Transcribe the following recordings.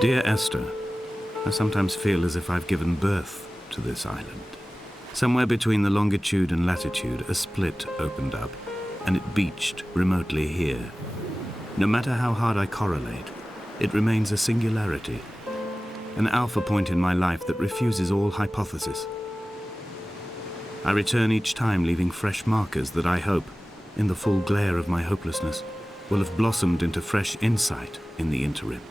Dear Esther, I sometimes feel as if I've given birth to this island. Somewhere between the longitude and latitude, a split opened up, and it beached remotely here. No matter how hard I correlate, it remains a singularity, an alpha point in my life that refuses all hypothesis. I return each time leaving fresh markers that I hope, in the full glare of my hopelessness, will have blossomed into fresh insight in the interim.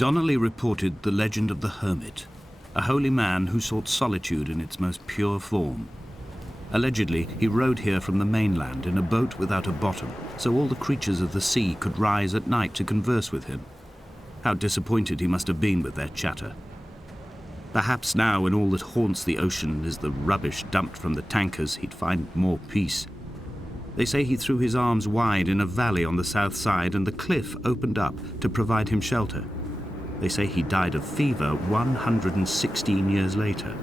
Donnelly reported the legend of the hermit, a holy man who sought solitude in its most pure form. Allegedly, he rode here from the mainland in a boat without a bottom, so all the creatures of the sea could rise at night to converse with him. How disappointed he must have been with their chatter. Perhaps now, when all that haunts the ocean is the rubbish dumped from the tankers, he'd find more peace. They say he threw his arms wide in a valley on the south side, and the cliff opened up to provide him shelter. They say he died of fever 116 years later.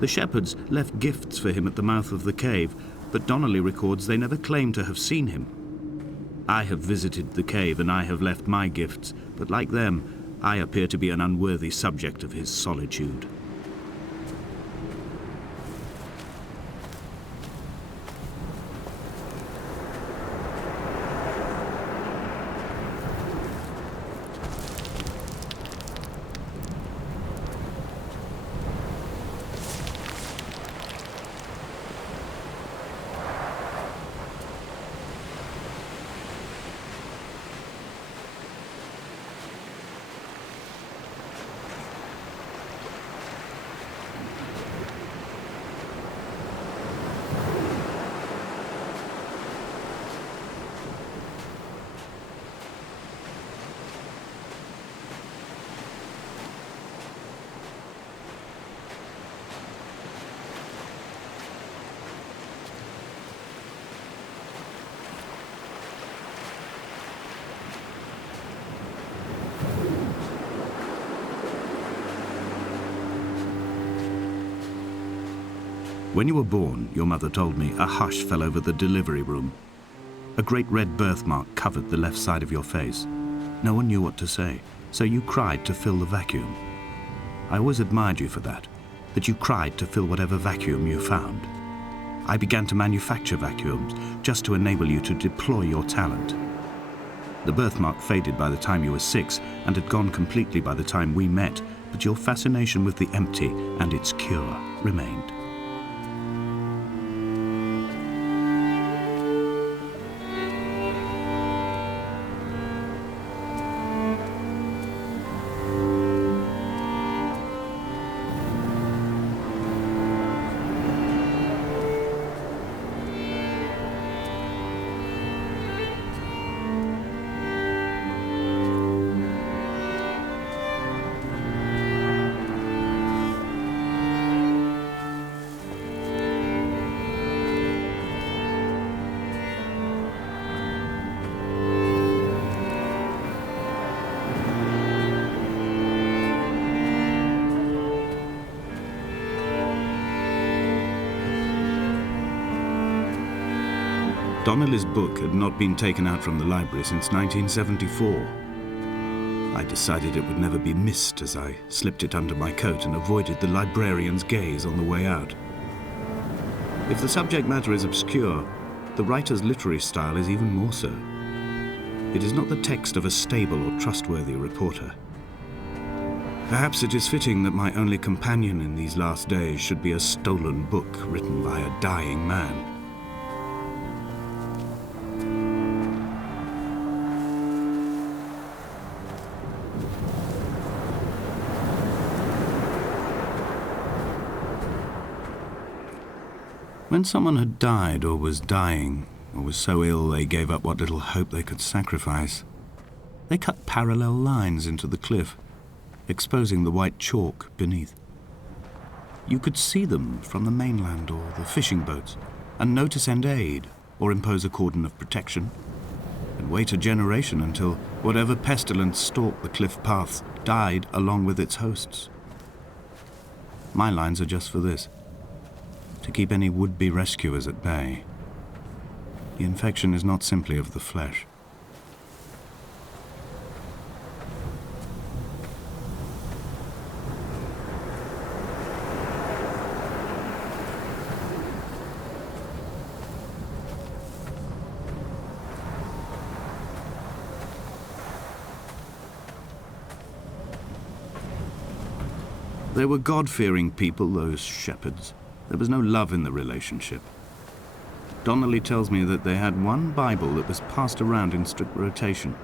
The shepherds left gifts for him at the mouth of the cave, but Donnelly records they never claimed to have seen him. I have visited the cave and I have left my gifts, but like them, I appear to be an unworthy subject of his solitude. When you were born, your mother told me, a hush fell over the delivery room. A great red birthmark covered the left side of your face. No one knew what to say, so you cried to fill the vacuum. I always admired you for that you cried to fill whatever vacuum you found. I began to manufacture vacuums just to enable you to deploy your talent. The birthmark faded by the time you were 6 and had gone completely by the time we met, but your fascination with the empty and its cure remained. Donnelly's book had not been taken out from the library since 1974. I decided it would never be missed as I slipped it under my coat and avoided the librarian's gaze on the way out. If the subject matter is obscure, the writer's literary style is even more so. It is not the text of a stable or trustworthy reporter. Perhaps it is fitting that my only companion in these last days should be a stolen book written by a dying man. When someone had died or was dying, or was so ill they gave up what little hope they could sacrifice, they cut parallel lines into the cliff, exposing the white chalk beneath. You could see them from the mainland or the fishing boats, and know to send aid or impose a cordon of protection, and wait a generation until whatever pestilence stalked the cliff paths died along with its hosts. My lines are just for this: to keep any would-be rescuers at bay. The infection is not simply of the flesh. They were God-fearing people, those shepherds. There was no love in the relationship. Donnelly tells me that they had one Bible that was passed around in strict rotation.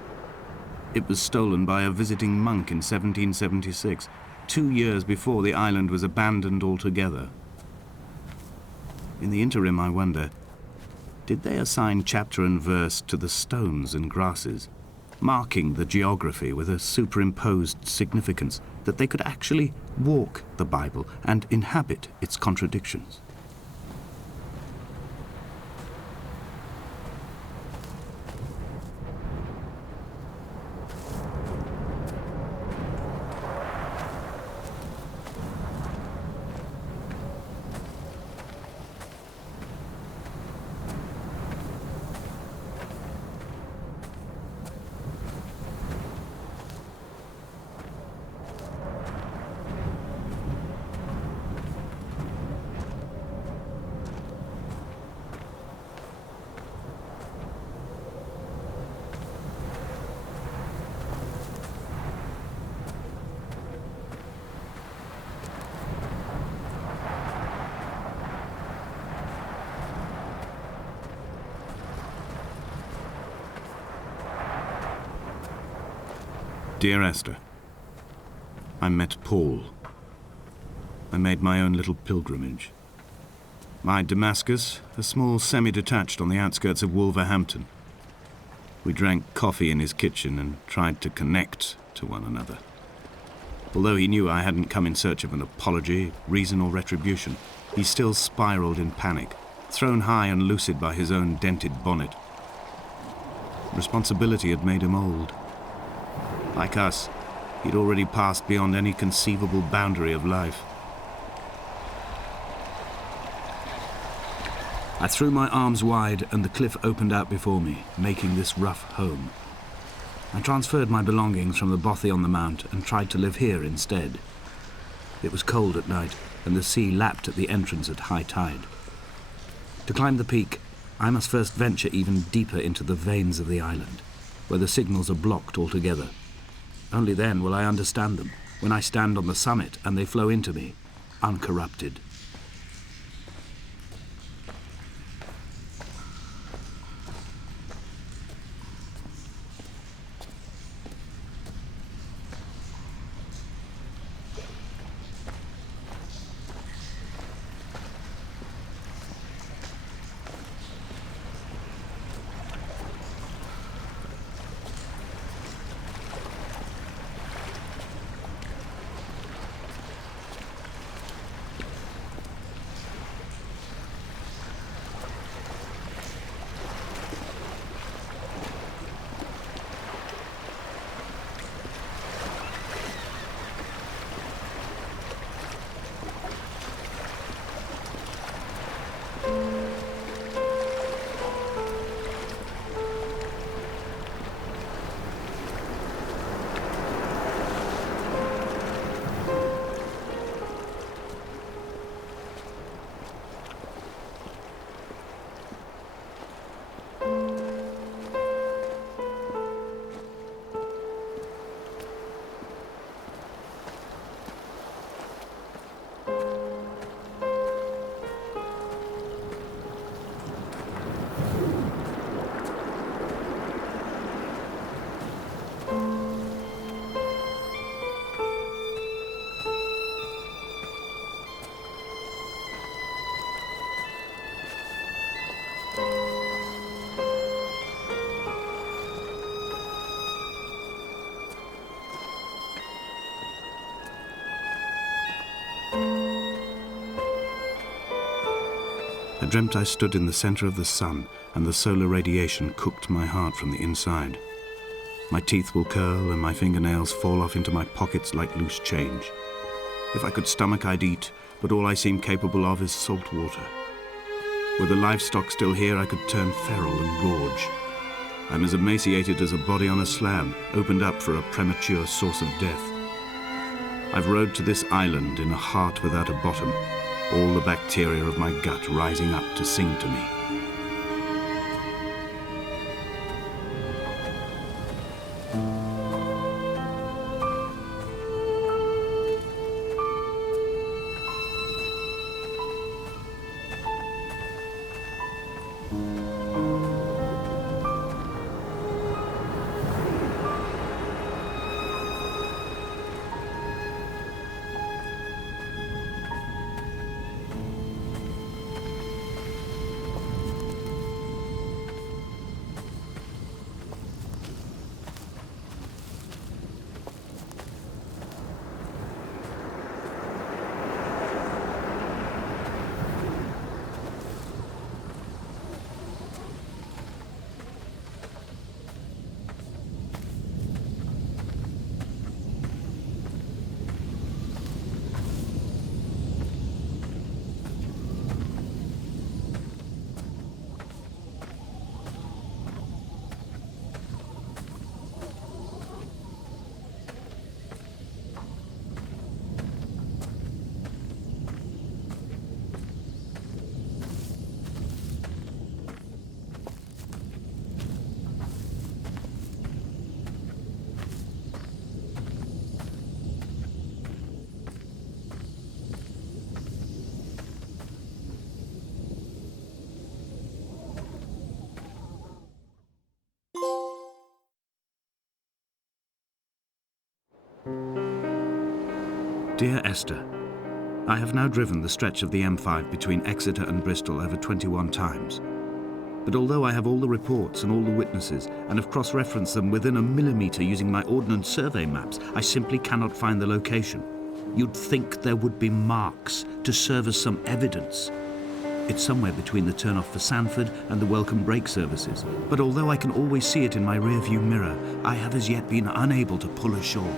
It was stolen by a visiting monk in 1776, 2 years before the island was abandoned altogether. In the interim, I wonder, did they assign chapter and verse to the stones and grasses, marking the geography with a superimposed significance that they could actually walk the Bible and inhabit its contradictions? Dear Esther, I met Paul. I made my own little pilgrimage. My Damascus, a small semi-detached on the outskirts of Wolverhampton. We drank coffee in his kitchen and tried to connect to one another. Although he knew I hadn't come in search of an apology, reason or retribution, he still spiraled in panic, thrown high and lucid by his own dented bonnet. Responsibility had made him old. Like us, he'd already passed beyond any conceivable boundary of life. I threw my arms wide and the cliff opened out before me, making this rough home. I transferred my belongings from the bothy on the mount and tried to live here instead. It was cold at night and the sea lapped at the entrance at high tide. To climb the peak, I must first venture even deeper into the veins of the island, where the signals are blocked altogether. Only then will I understand them, when I stand on the summit and they flow into me, uncorrupted. I dreamt I stood in the center of the sun and the solar radiation cooked my heart from the inside. My teeth will curl and my fingernails fall off into my pockets like loose change. If I could stomach, I'd eat, but all I seem capable of is salt water. Were the livestock still here, I could turn feral and gorge. I'm as emaciated as a body on a slab, opened up for a premature source of death. I've rowed to this island in a heart without a bottom, all the bacteria of my gut rising up to sing to me. Dear Esther, I have now driven the stretch of the M5 between Exeter and Bristol over 21 times. But although I have all the reports and all the witnesses and have cross-referenced them within a millimetre using my ordnance survey maps, I simply cannot find the location. You'd think there would be marks to serve as some evidence. It's somewhere between the turn-off for Sanford and the welcome brake services. But although I can always see it in my rear-view mirror, I have as yet been unable to pull ashore.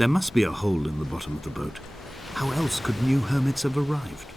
There must be a hole in the bottom of the boat. How else could new hermits have arrived?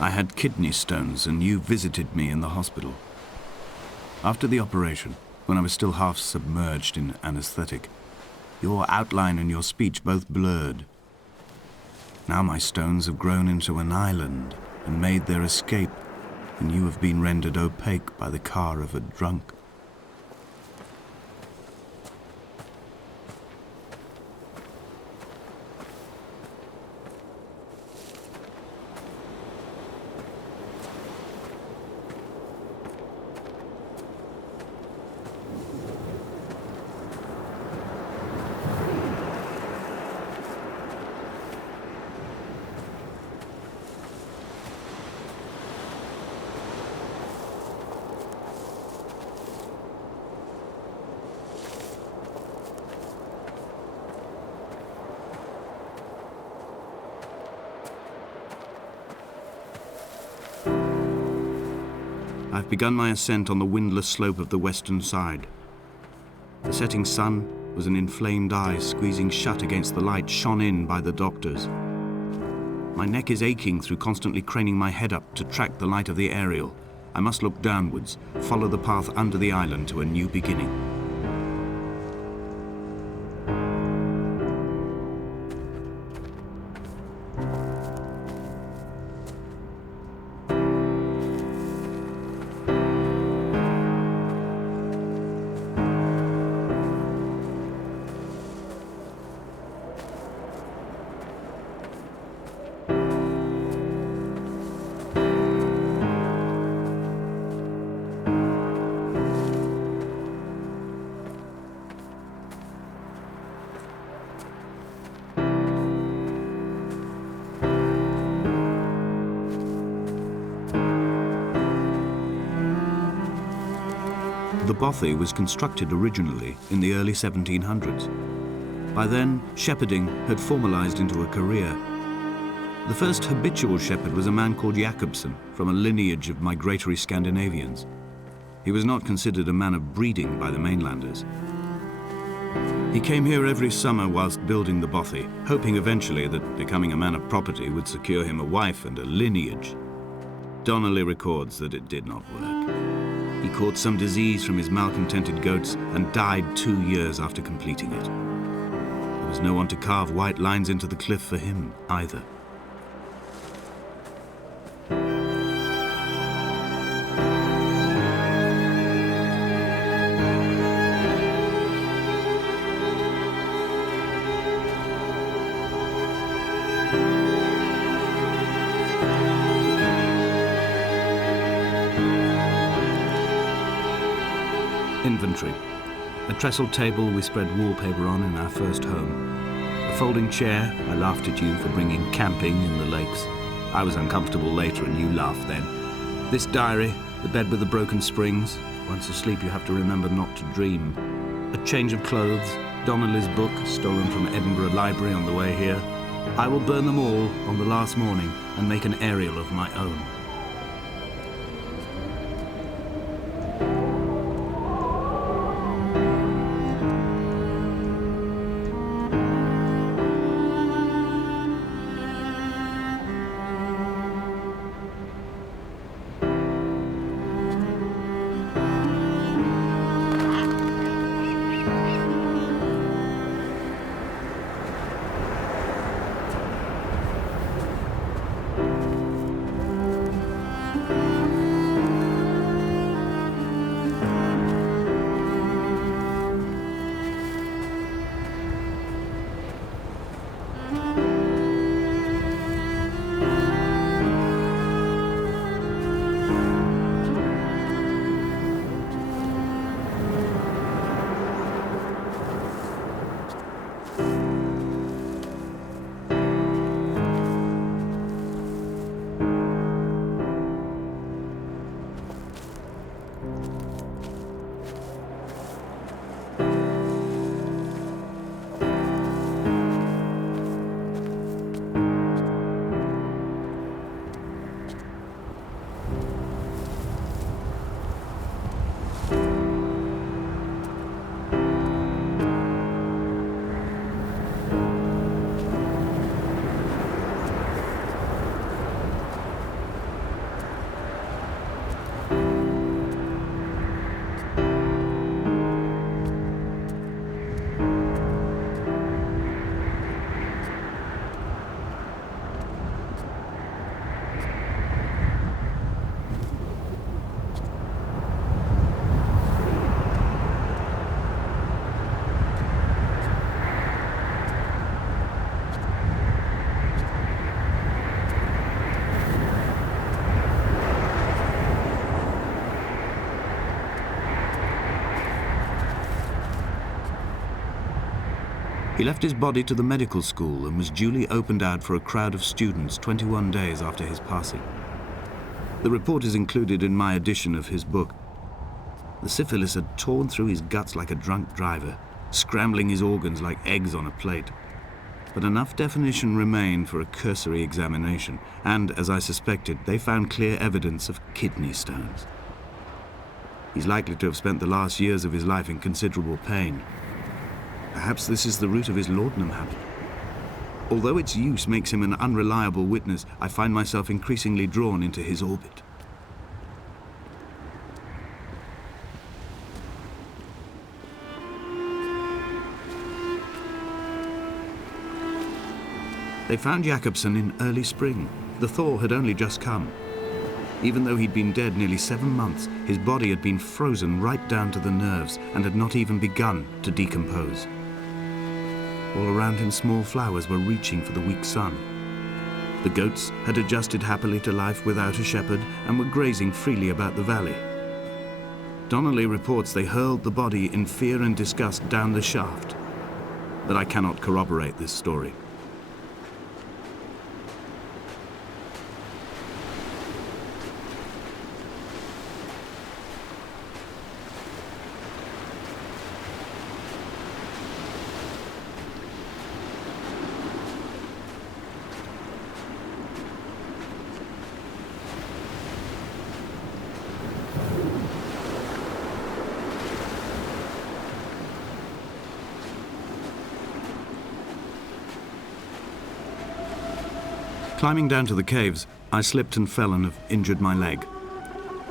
I had kidney stones and you visited me in the hospital. After the operation, when I was still half submerged in anesthetic, your outline and your speech both blurred. Now my stones have grown into an island and made their escape, and you have been rendered opaque by the car of a drunk. I've begun my ascent on the windless slope of the western side. The setting sun was an inflamed eye squeezing shut against the light shone in by the doctors. My neck is aching through constantly craning my head up to track the light of the aerial. I must look downwards, follow the path under the island to a new beginning. The bothy was constructed originally in the early 1700s. By then, shepherding had formalized into a career. The first habitual shepherd was a man called Jakobsen, from a lineage of migratory Scandinavians. He was not considered a man of breeding by the mainlanders. He came here every summer whilst building the bothy, hoping eventually that becoming a man of property would secure him a wife and a lineage. Donnelly records that it did not work. He caught some disease from his malcontented goats and died 2 years after completing it. There was no one to carve white lines into the cliff for him either. Inventory. A trestle table we spread wallpaper on in our first home. A folding chair. I laughed at you for bringing camping in the lakes. I was uncomfortable later and you laughed then. This diary, the bed with the broken springs. Once asleep you have to remember not to dream. A change of clothes. Donnelly's book, stolen from Edinburgh Library on the way here. I will burn them all on the last morning and make an aerial of my own. He left his body to the medical school and was duly opened out for a crowd of students 21 days after his passing. The report is included in my edition of his book. The syphilis had torn through his guts like a drunk driver, scrambling his organs like eggs on a plate. But enough definition remained for a cursory examination, and, as I suspected, they found clear evidence of kidney stones. He's likely to have spent the last years of his life in considerable pain. Perhaps this is the root of his laudanum habit. Although its use makes him an unreliable witness, I find myself increasingly drawn into his orbit. They found Jakobsen in early spring. The thaw had only just come. Even though he'd been dead nearly 7 months, his body had been frozen right down to the nerves and had not even begun to decompose. All around him, small flowers were reaching for the weak sun. The goats had adjusted happily to life without a shepherd and were grazing freely about the valley. Donnelly reports they hurled the body in fear and disgust down the shaft, but I cannot corroborate this story. Climbing down to the caves, I slipped and fell and have injured my leg.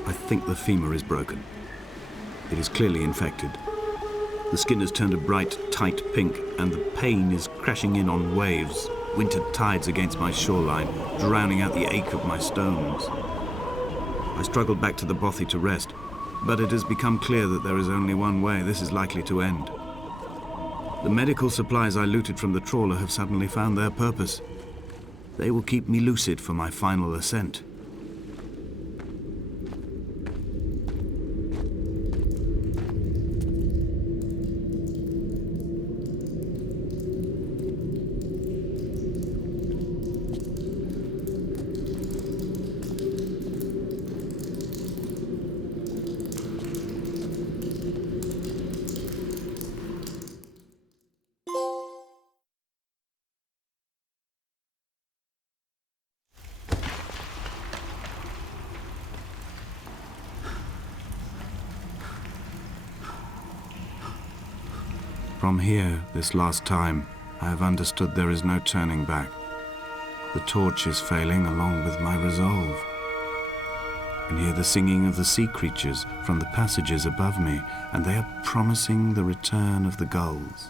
I think the femur is broken. It is clearly infected. The skin has turned a bright, tight pink, and the pain is crashing in on waves, winter tides against my shoreline, drowning out the ache of my stones. I struggled back to the bothy to rest, but it has become clear that there is only one way this is likely to end. The medical supplies I looted from the trawler have suddenly found their purpose. They will keep me lucid for my final ascent. From here, this last time, I have understood there is no turning back. The torch is failing along with my resolve. I can hear the singing of the sea creatures from the passages above me, and they are promising the return of the gulls.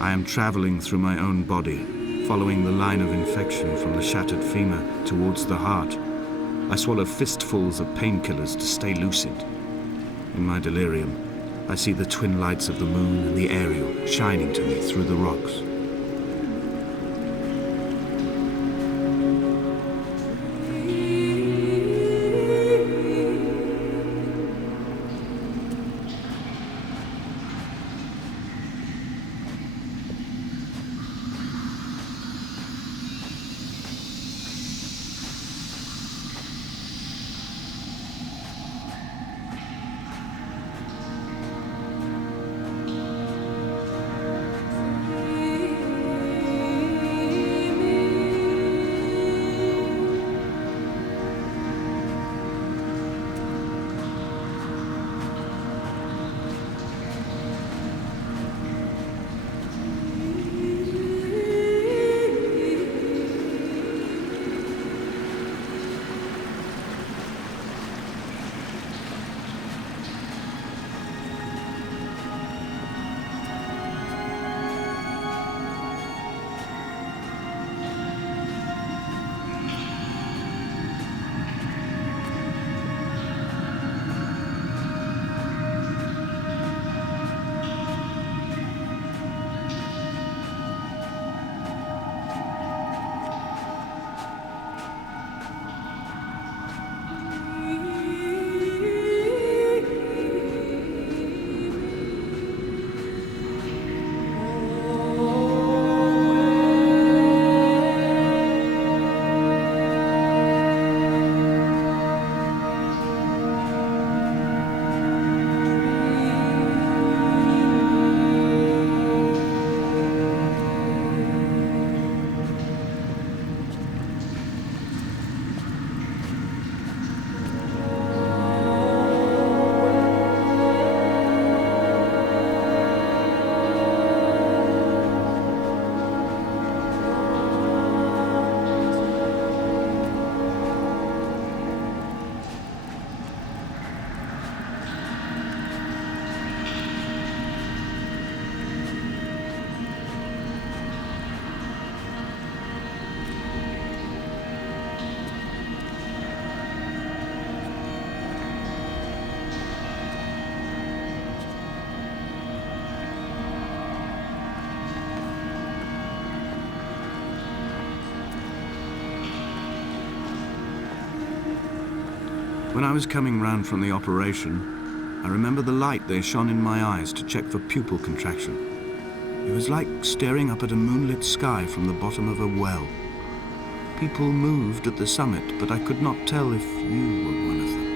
I am traveling through my own body, following the line of infection from the shattered femur towards the heart. I swallow fistfuls of painkillers to stay lucid. In my delirium, I see the twin lights of the moon and the Ariel shining to me through the rocks. When I was coming round from the operation, I remember the light they shone in my eyes to check for pupil contraction. It was like staring up at a moonlit sky from the bottom of a well. People moved at the summit, but I could not tell if you were one of them.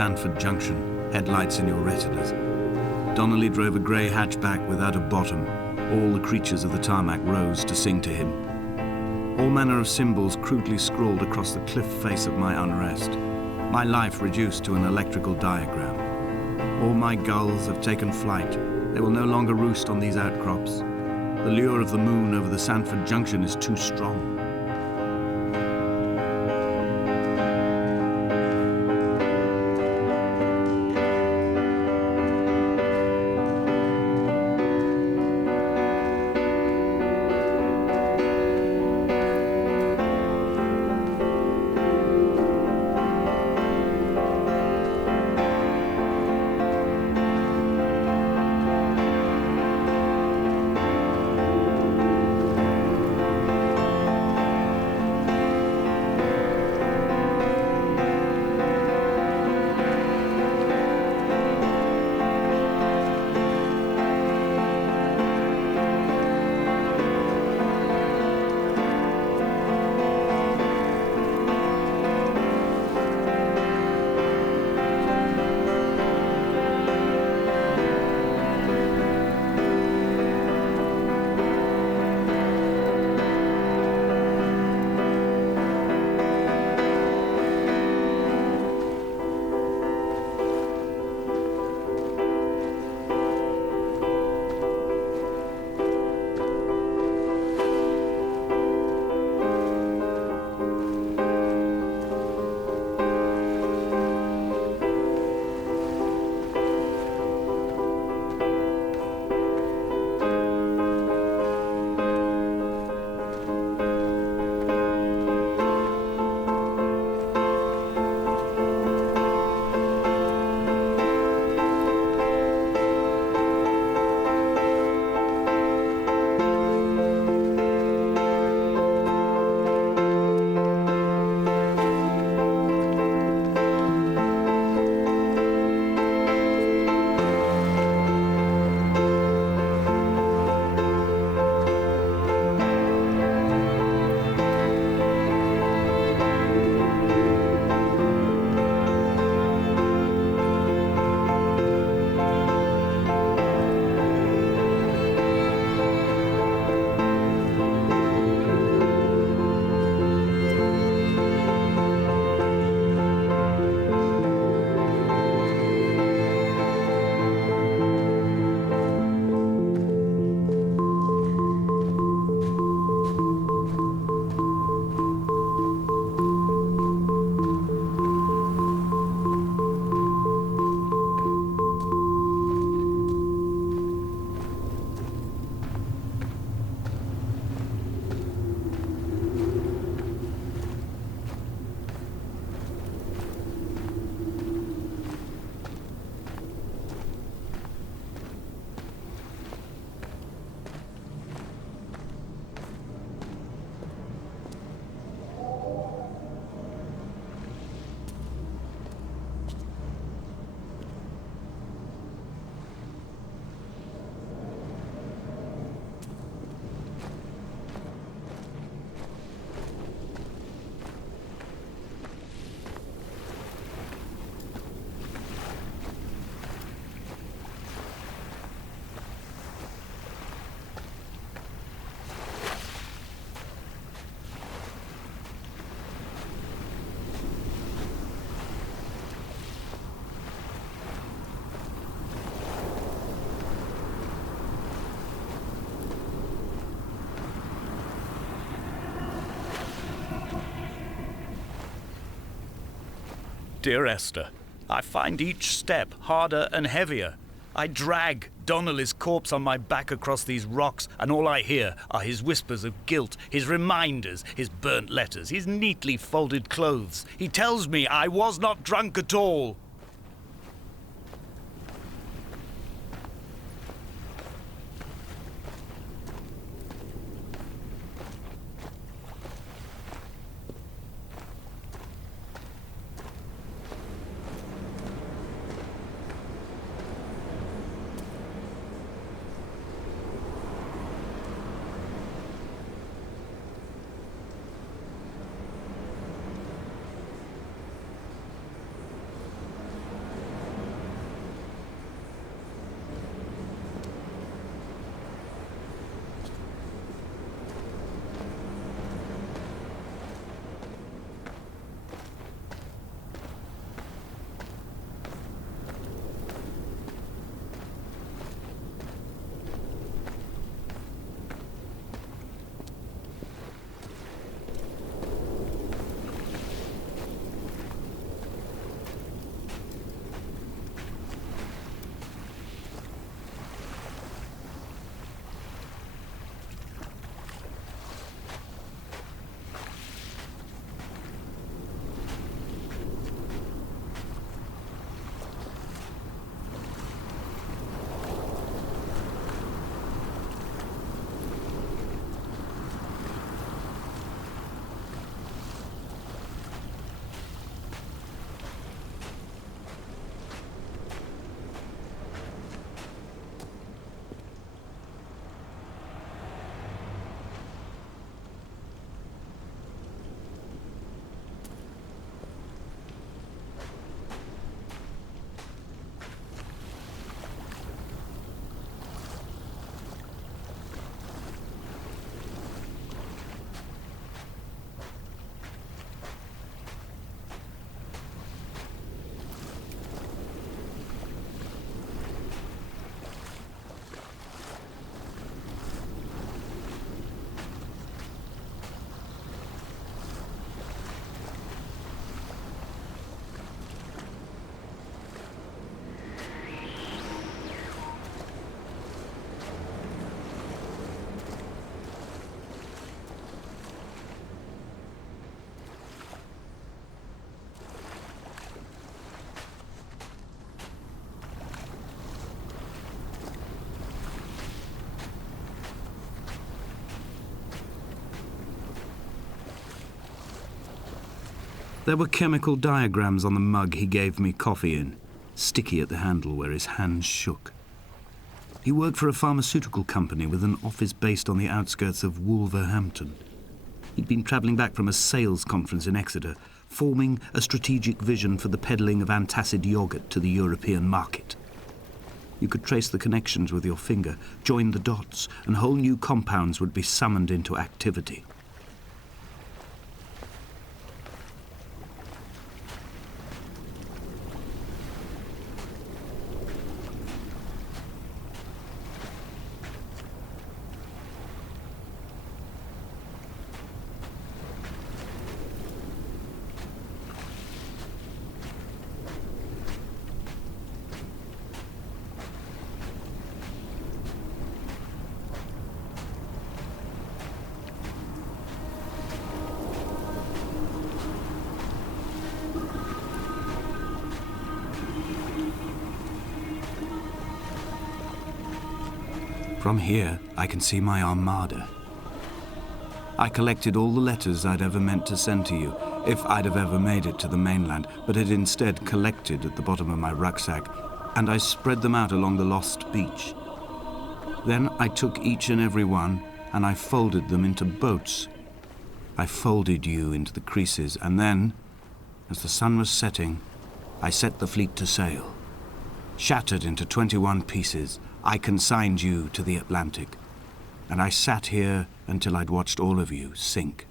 Sanford Junction, headlights in your retinas. Donnelly drove a grey hatchback without a bottom. All the creatures of the tarmac rose to sing to him. All manner of symbols crudely scrawled across the cliff face of my unrest. My life reduced to an electrical diagram. All my gulls have taken flight. They will no longer roost on these outcrops. The lure of the moon over the Sanford Junction is too strong. Dear Esther, I find each step harder and heavier. I drag Donnelly's corpse on my back across these rocks, and all I hear are his whispers of guilt, his reminders, his burnt letters, his neatly folded clothes. He tells me I was not drunk at all. There were chemical diagrams on the mug he gave me coffee in, sticky at the handle where his hands shook. He worked for a pharmaceutical company with an office based on the outskirts of Wolverhampton. He'd been travelling back from a sales conference in Exeter, forming a strategic vision for the peddling of antacid yogurt to the European market. You could trace the connections with your finger, join the dots, and whole new compounds would be summoned into activity. From here, I can see my armada. I collected all the letters I'd ever meant to send to you, if I'd have ever made it to the mainland, but had instead collected at the bottom of my rucksack, and I spread them out along the lost beach. Then I took each and every one, and I folded them into boats. I folded you into the creases, and then, as the sun was setting, I set the fleet to sail. Shattered into 21 pieces, I consigned you to the Atlantic, and I sat here until I'd watched all of you sink.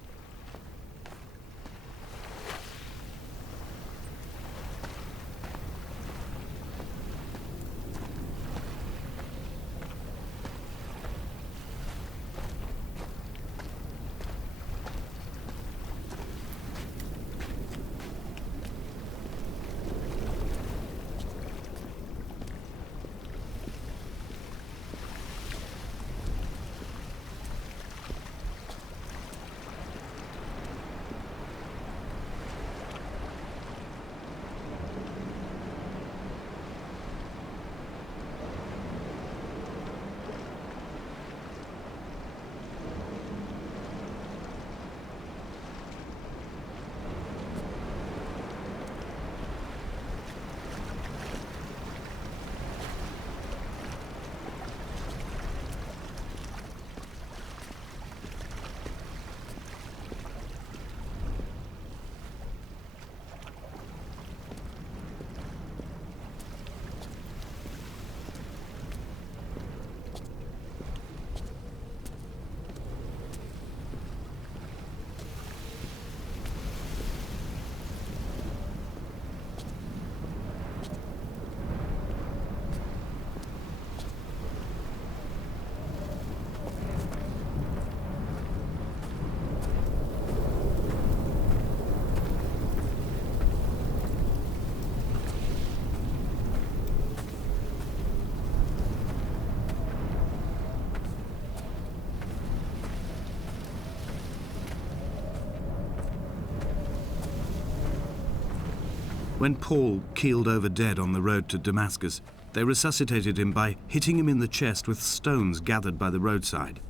When Paul keeled over dead on the road to Damascus, they resuscitated him by hitting him in the chest with stones gathered by the roadside.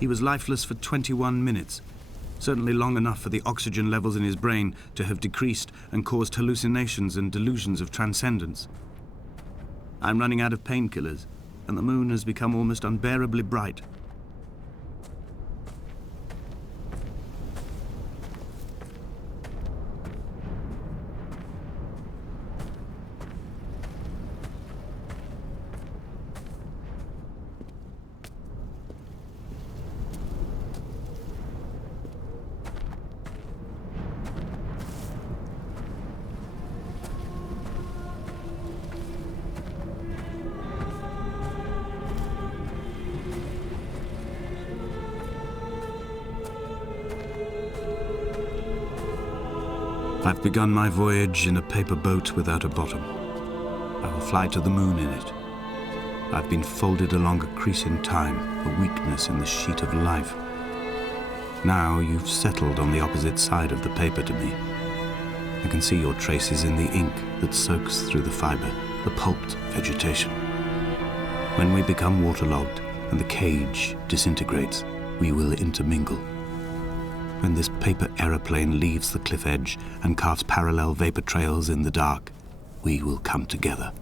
He was lifeless for 21 minutes, certainly long enough for the oxygen levels in his brain to have decreased and caused hallucinations and delusions of transcendence. I'm running out of painkillers, and the moon has become almost unbearably bright. I've begun my voyage in a paper boat without a bottom. I will fly to the moon in it. I've been folded along a crease in time, a weakness in the sheet of life. Now you've settled on the opposite side of the paper to me. I can see your traces in the ink that soaks through the fiber, the pulped vegetation. When we become waterlogged and the cage disintegrates, we will intermingle. When this paper aeroplane leaves the cliff edge and carves parallel vapor trails in the dark, we will come together.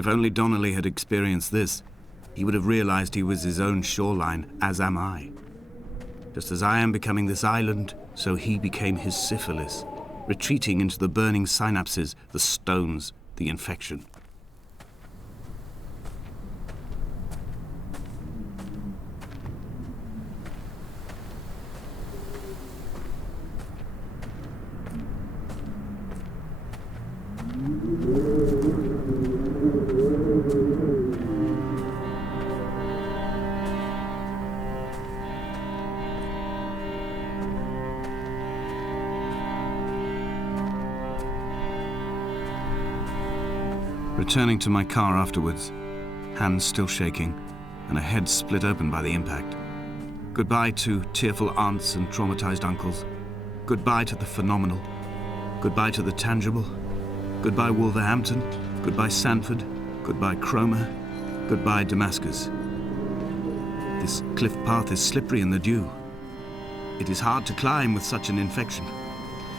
If only Donnelly had experienced this, he would have realized he was his own shoreline, as am I. Just as I am becoming this island, so he became his syphilis, retreating into the burning synapses, the stones, the infection. Returning to my car afterwards, hands still shaking, and a head split open by the impact. Goodbye to tearful aunts and traumatized uncles. Goodbye to the phenomenal. Goodbye to the tangible. Goodbye Wolverhampton. Goodbye Sanford. Goodbye Cromer. Goodbye Damascus. This cliff path is slippery in the dew. It is hard to climb with such an infection.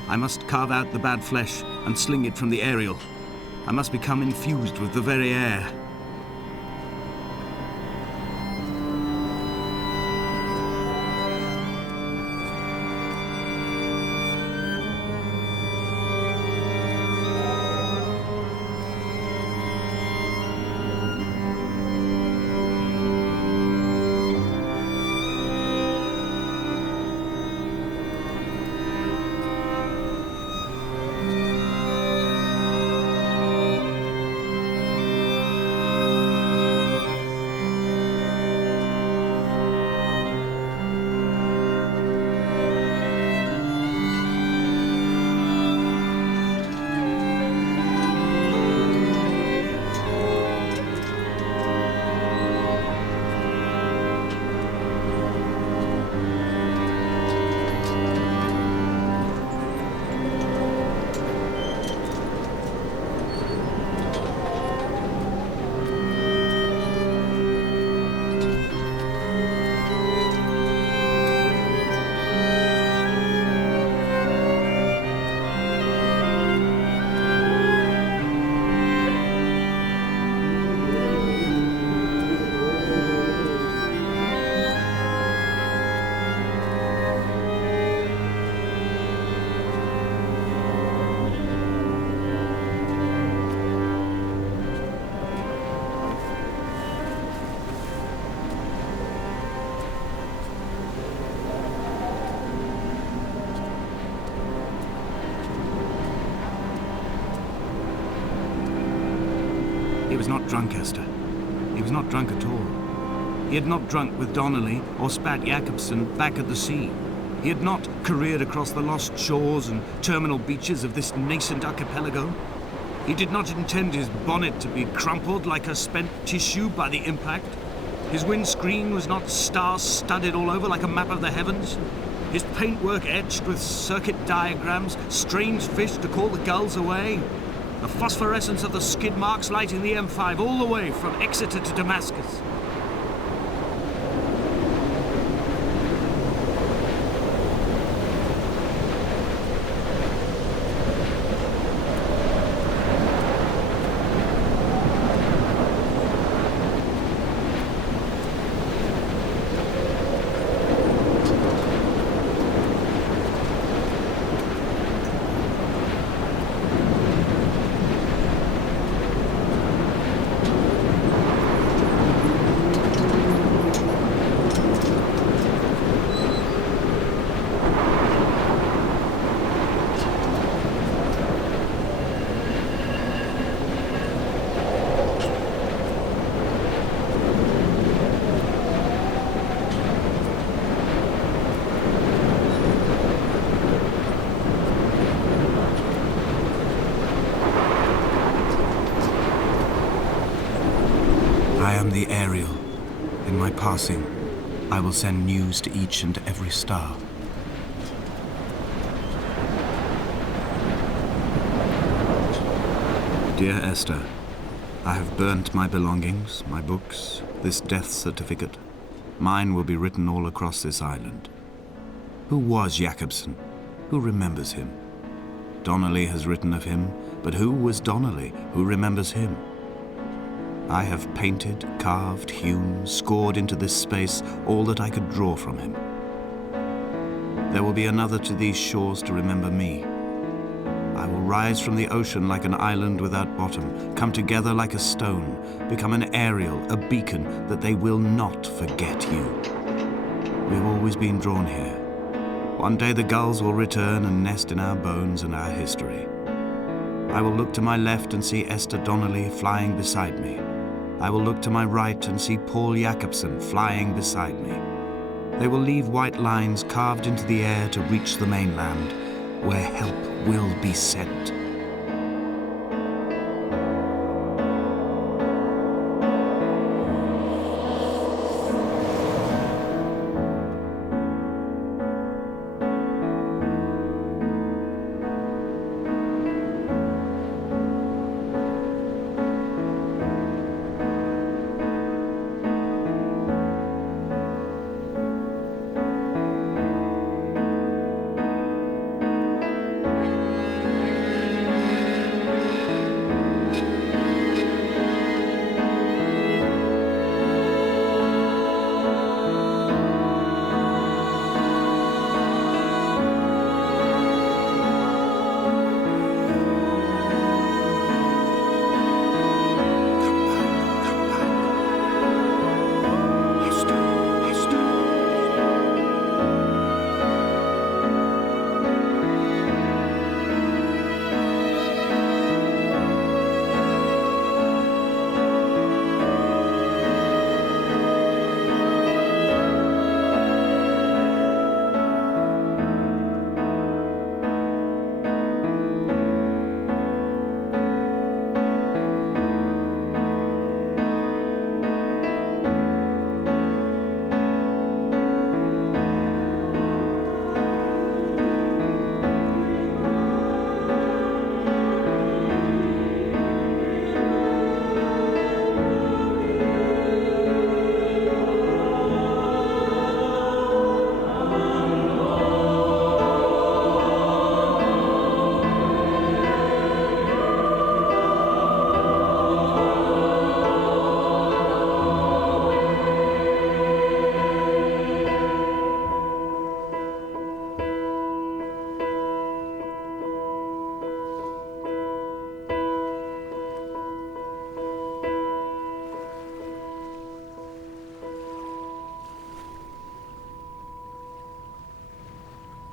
I must carve out the bad flesh and sling it from the aerial. I must become infused with the very air. was not drunk, Esther. He was not drunk at all. He had not drunk with Donnelly or spat Jakobsen back at the sea. He had not careered across the lost shores and terminal beaches of this nascent archipelago. He did not intend his bonnet to be crumpled like a spent tissue by the impact. His windscreen was not star-studded all over like a map of the heavens. His paintwork etched with circuit diagrams, strange fish to call the gulls away. The phosphorescence of the skid marks lighting the M5 all the way from Exeter to Damascus. I am the Ariel. In my passing, I will send news to each and every star. Dear Esther, I have burnt my belongings, my books, this death certificate. Mine will be written all across this island. Who was Jakobsen? Who remembers him? Donnelly has written of him, but who was Donnelly? Who remembers him? I have painted, carved, hewn, scored into this space all that I could draw from him. There will be another to these shores to remember me. I will rise from the ocean like an island without bottom, come together like a stone, become an Ariel, a beacon that they will not forget you. We've always been drawn here. One day the gulls will return and nest in our bones and our history. I will look to my left and see Esther Donnelly flying beside me. I will look to my right and see Paul Jakobsen flying beside me. They will leave white lines carved into the air to reach the mainland, where help will be sent.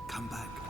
Come back.